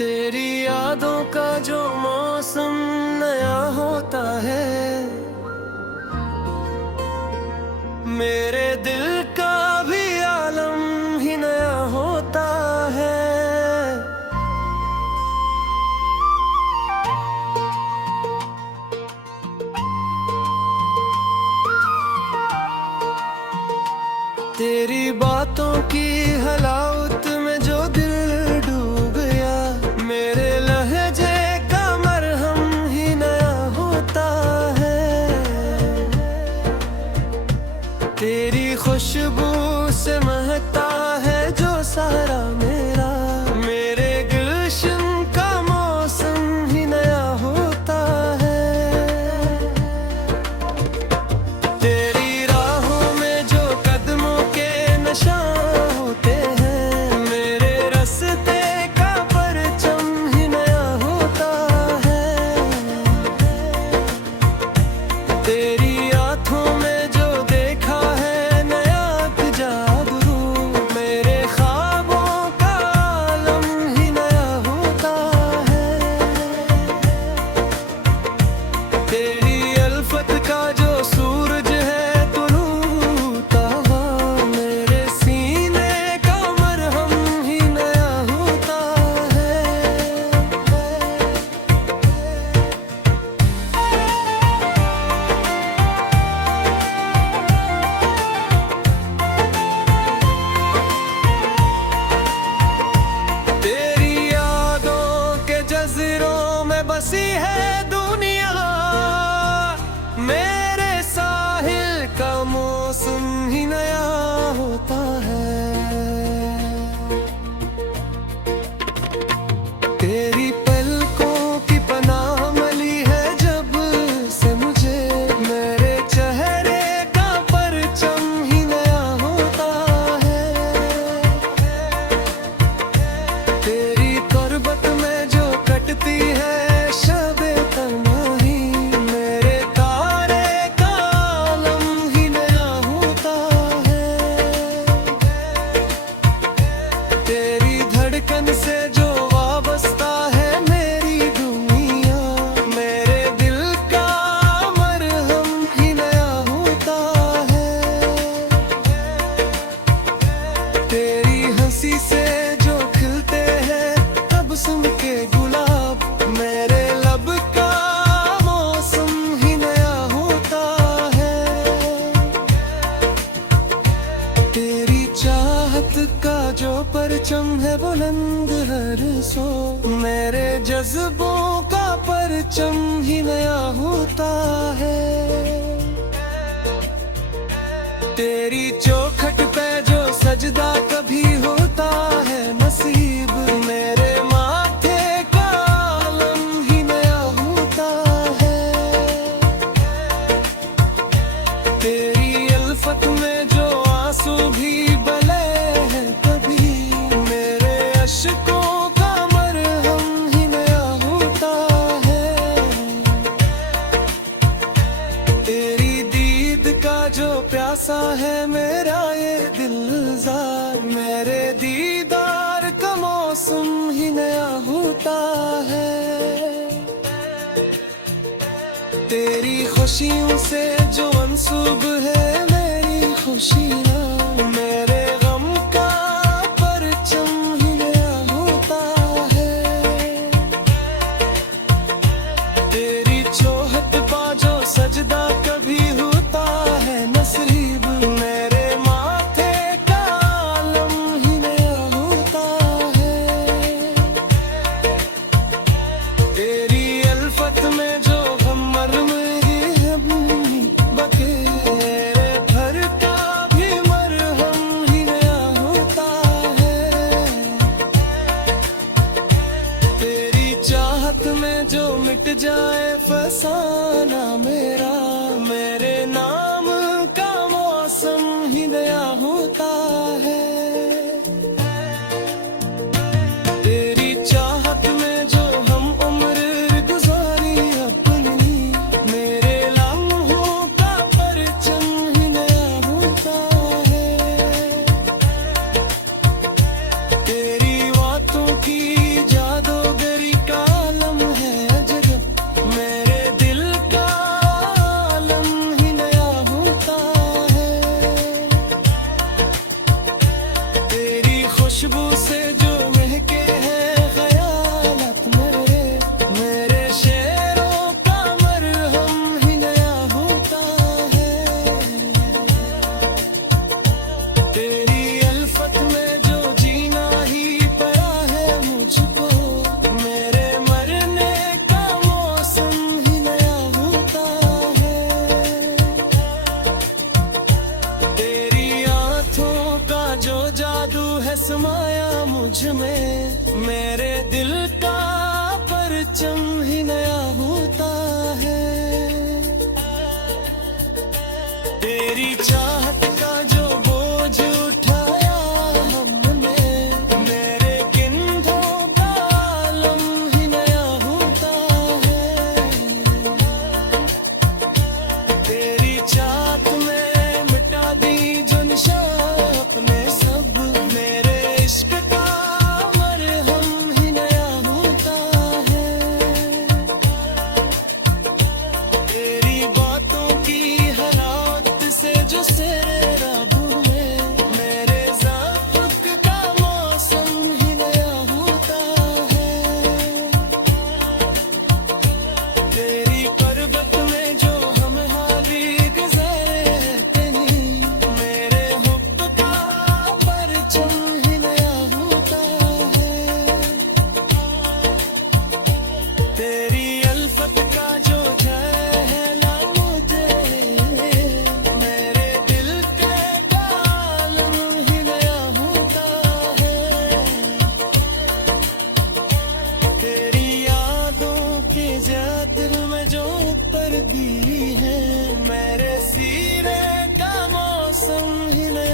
तेरी यादों का जो मौसम नया होता है, मेरे दिल का भी आलम ही नया होता है। तेरी बातों की हलावत में जो दिल डूब गया, मेरे लहजे का मरहम ही नया होता है। तेरी खुशबू से महकता है जो सारा मेरे गुलशन का मौसम ही नया होता है। तेरी राहों में जो कदमों के निशान होते हैं, मेरे रास्ते का परचम ही नया होता है। तेरी आँखों में जो देखा है नया जादू, मेरे ख्वाबों का आलम ही नया होता है। तेरी अल्फत का जो सूरज है तुलूता हुआ, मेरे सीने का मरहम ही नया होता है। तेरी यादों के जज़ीरों में बसी है दुनिया, मेरे साहिल का मौसम ही नया होता है। तेरी पलकों की पनाह मिली है जब से मुझे, मेरे चेहरे का परचम ही नया होता है। तेरी तुरबत में जो कटती है शबे तन्हाई, मेरे तारे का आलम ही नया होता है। तेरी धड़कन से जो वाबस्ता है मेरी दुनिया, मेरे दिल का मरहम ही नया होता है। तेरी हंसी से जो खिलते हैं तबस्सुम के गुलाब, मेरे लब का मौसम ही नया होता है। तेरी चाहत का जो परचम है बुलंद हर सो, मेरे जज्बों का परचम ही नया होता है। तेरी चौखट पे जो सजदा कभी होता है नसीब, मेरे माथे का आलम ही नया होता है। तेरी अल्फत में जो आंसू भी बले हैं कभी, मेरे अश्कों का मरहम ही नया होता है। तेरी दीद का जो प्यासा है मेरा ये दिलजार, मेरे दीदार का मौसम ही नया होता है। तेरी खुशियों से जो मंसूब है मेरी खुशियाँ, मेरे गम का परचम ही नया होता है। तेरी चौहत पा जो सजदा कभी होता है नसीब, मेरे माथे का आलम ही नया होता है। तेरी अल्फत में जो गमर मेरी अपनी बके, भर का भी मरहम ही नया होता है। तेरी चाहत में जो मिट जाए फसाना मेरा, मेरे नाम का मौसम ही नया होता है। तेरी चाहत में जो हम उम्र गुजारी अपनी, मेरे लम्हों का परचम ही नया होता है। तेरी बातों की जादू खुशबू से जो महके हैं ख्यालात मेरे, मेरे शेरों का मरहम ही नया होता है। तेरी अल्फत में जो जीना ही पड़ा है मुझको, मेरे मरने का मौसम ही नया होता है। तेरी आँखों का जो जादू है समाया मुझ में, मेरे दिल का परचम ही नया होता है। तेरी चाहत का जो बोझ उठाया हमने, मेरे गिन्हों का आलम ही नया होता है। तेरी चाहत में मिटा दी जो निशान अपने सब, मेरे इश्क का मरहम ही नया होता है। तेरी बातों की हलावत से जो सेरे रब में, मेरे ज़ौक़ का मौसम ही नया होता है। तेरी पर्वत में जो हम हावी गुज़रे कहीं, मेरे हुब्ब का परचम ही नया होता है। तेरी अल्फत का जो झहला मुझे, मेरे दिल के आलम ही नया होता है। तेरी यादों के जातिर में जो पर्दी है, मेरे सीरे का मौसम ही नया